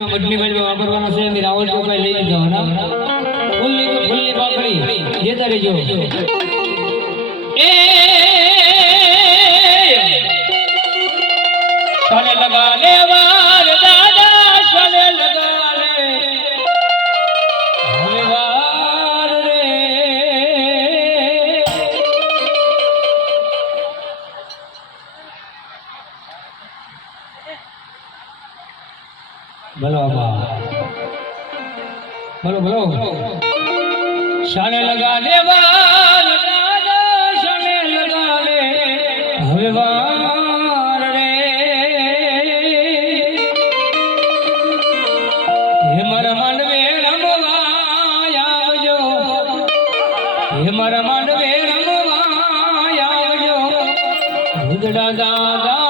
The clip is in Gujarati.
મડની વાળી વાપરવાનો છે અમે રાવણ ચોપાઈ લઈને જવાના ફૂલની તો ફૂલની પાકડી જેતા રહેજો એ સોને લગા લે વાર દાદા સોને લગા લે હવે વાર રે બોલો बोलो बोलो शाने लगा ले वार दादा शाने लगा ले हवे वार रे हे मारा मांडवे रमवा आवजो हे मारा मांडवे रमवा आवजो रुदड़ा दादा